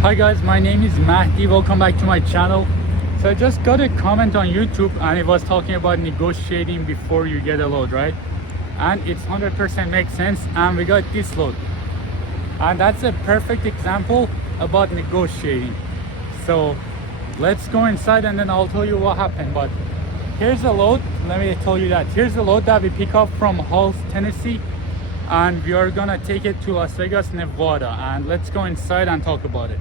Hi guys, my name is Mahdi. Welcome back to my channel. So I just got a comment on YouTube and it was talking about negotiating before you get a load, right? And it's 100% makes sense, and we got this load. And that's a perfect example about negotiating. So let's go inside and then I'll tell you what happened. But here's a load, let me tell you that. Here's a load that we pick up from Halls, Tennessee. And we are gonna take it to Las Vegas, Nevada. And let's go inside and talk about it.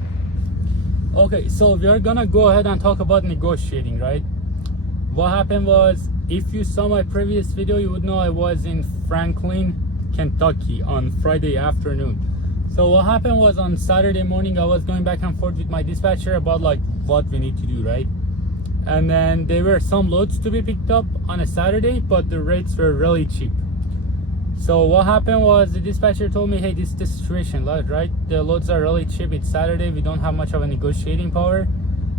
Okay, so we are gonna go ahead and talk about negotiating, right? What happened was, if you saw my previous video, you would know I was in Franklin, Kentucky on Friday afternoon. So what happened was, on Saturday morning I was going back and forth with my dispatcher about like what we need to do, right? And then there were some loads to be picked up on a Saturday, but the rates were really cheap. So what happened was, the dispatcher told me, hey, this is the situation, right? The loads are really cheap. It's Saturday. We don't have much of a negotiating power.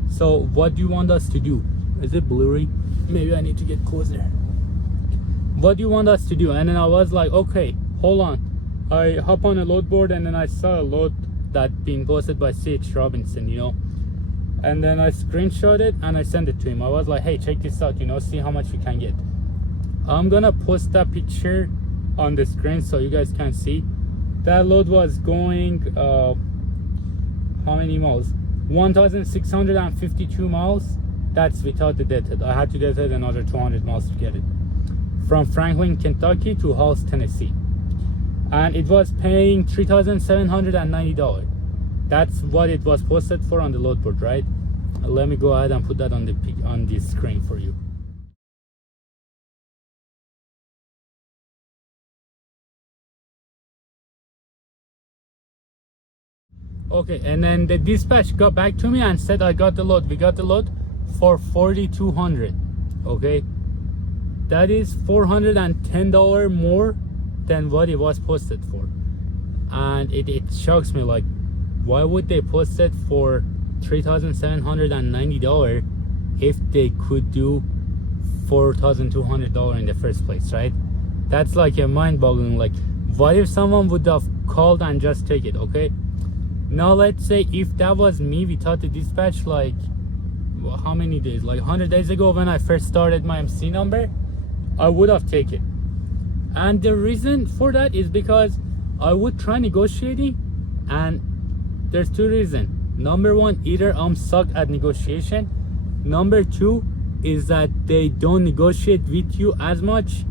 So what do you want us to do? Is it blurry? Maybe I need to get closer. What do you want us to do? And then I was like, okay, hold on. I hop on a load board and then I saw a load that being posted by C.H. Robinson, you know. And then I screenshot it and I sent it to him. I was like, hey, check this out, you know, see how much you can get. I'm gonna post that picture on the screen so you guys can see. That load was going how many miles? 1,652 miles. That's without the deadhead. I had to deadhead another 200 miles to get it from Franklin, Kentucky to Halls, Tennessee, and it was paying $3,790. That's what it was posted for on the load board, right? Let me go ahead and put that on the screen for you. Okay, and then the dispatch got back to me and said I got the load. We got the load for $4,200. Okay, that is $410 more than what it was posted for. And it shocks me, like, why would they post it for $3,790 if they could do $4,200 in the first place, right? That's like a mind-boggling. Like, what if someone would have called and just take it? Okay, now let's say if that was me without the dispatch, like, how many days, like 100 days ago when I first started my MC number, I would have taken it. And the reason for that is because I would try negotiating, and there's two reasons. Number one, either I'm suck at negotiation. Number two is that they don't negotiate with you as much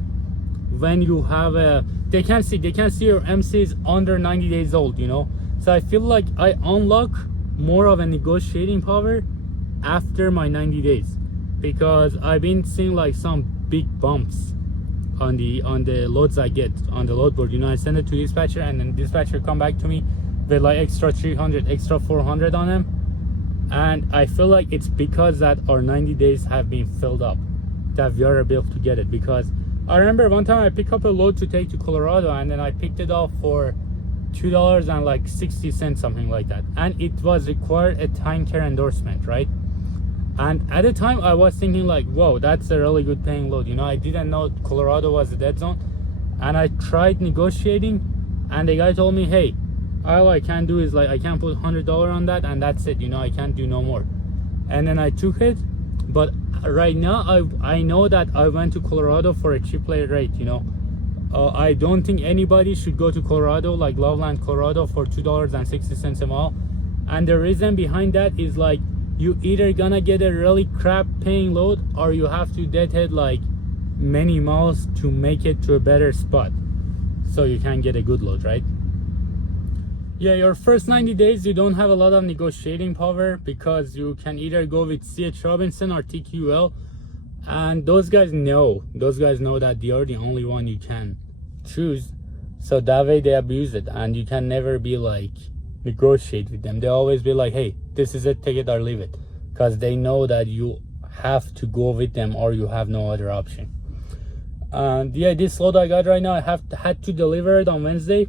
when you have a, they can see your MC is under 90 days old, you know. So I feel like I unlock more of a negotiating power after my 90 days, because I've been seeing like some big bumps on the loads I get on the load board. You know, I send it to dispatcher and then dispatcher come back to me with like extra 300, extra 400 on them. And I feel like it's because that our 90 days have been filled up that we are able to get it. Because I remember one time I picked up a load to take to Colorado, and then I picked it up for $2.60, something like that, and it was required a time care endorsement, right? And at the time I was thinking like, whoa, that's a really good paying load, you know. I didn't know Colorado was a dead zone, and I tried negotiating, and the guy told me, hey, all I can do is like, I can put $100 on that and that's it, you know, I can't do no more. And then I took it. But right now I know that I went to Colorado for a cheap rate, you know. I don't think anybody should go to Colorado, like Loveland, Colorado, for $2.60 a mile. And the reason behind that is like, you either gonna get a really crap paying load, or you have to deadhead like many miles to make it to a better spot so you can get a good load, right? Yeah, your first 90 days you don't have a lot of negotiating power, because you can either go with C.H. Robinson or TQL. And those guys know that they are the only one you can choose, so that way they abuse it, and you can never be like negotiate with them. They always be like, hey, this is it, take it or leave it, because they know that you have to go with them or you have no other option. And yeah, this load I got right now, I had to deliver it on Wednesday,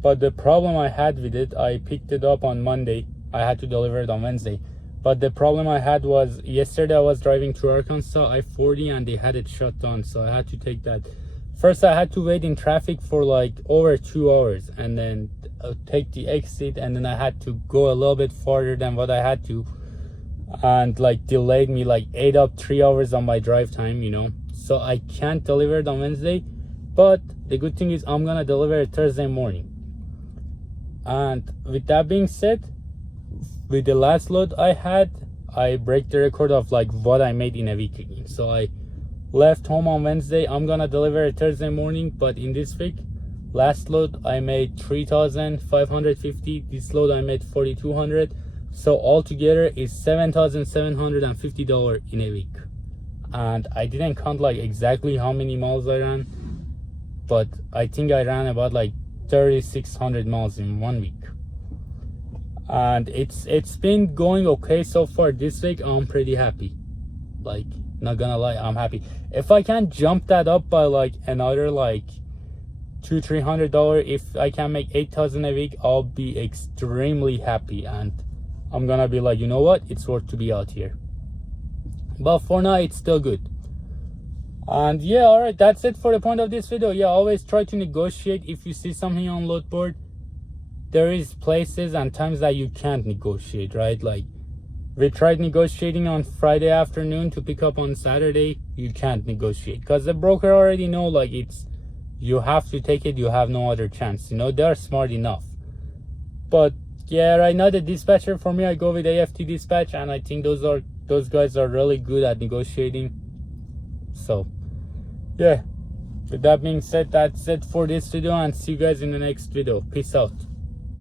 but the problem I had with it, I picked it up on Monday, I had to deliver it on Wednesday. But the problem I had was, yesterday I was driving through Arkansas I-40 and they had it shut down, so I had to take that First I had to wait in traffic for like over 2 hours, and then take the exit, and then I had to go a little bit farther than what I had to, and like delayed me, like ate up 3 hours on my drive time, you know. So I can't deliver it on Wednesday, but the good thing is I'm gonna deliver it Thursday morning. And with that being said, with the last load I had, I break the record of like what I made in a week again. So I left home on Wednesday, I'm gonna deliver it Thursday morning. But in this week, last load I made 3,550, this load I made 4,200. So altogether is $7,750 in a week. And I didn't count like exactly how many miles I ran, but I think I ran about like 3,600 miles in 1 week. And it's been going okay so far this week. I'm pretty happy, like not gonna lie, I'm happy. If I can jump that up by like another like $200-300, if I can make 8,000 a week, I'll be extremely happy, and I'm gonna be like, you know what, it's worth to be out here. But for now it's still good. And yeah, all right, that's it for the point of this video. Yeah, always try to negotiate. If you see something on load board, there is places and times that you can't negotiate, right? Like we tried negotiating on Friday afternoon to pick up on Saturday. You can't negotiate because the broker already know, like, it's, you have to take it, you have no other chance, you know. They're smart enough. But yeah, right now the dispatcher, for me, I go with AFT Dispatch, and I think those guys are really good at negotiating. So yeah, with that being said, that's it for this video, and see you guys in the next video. Peace out.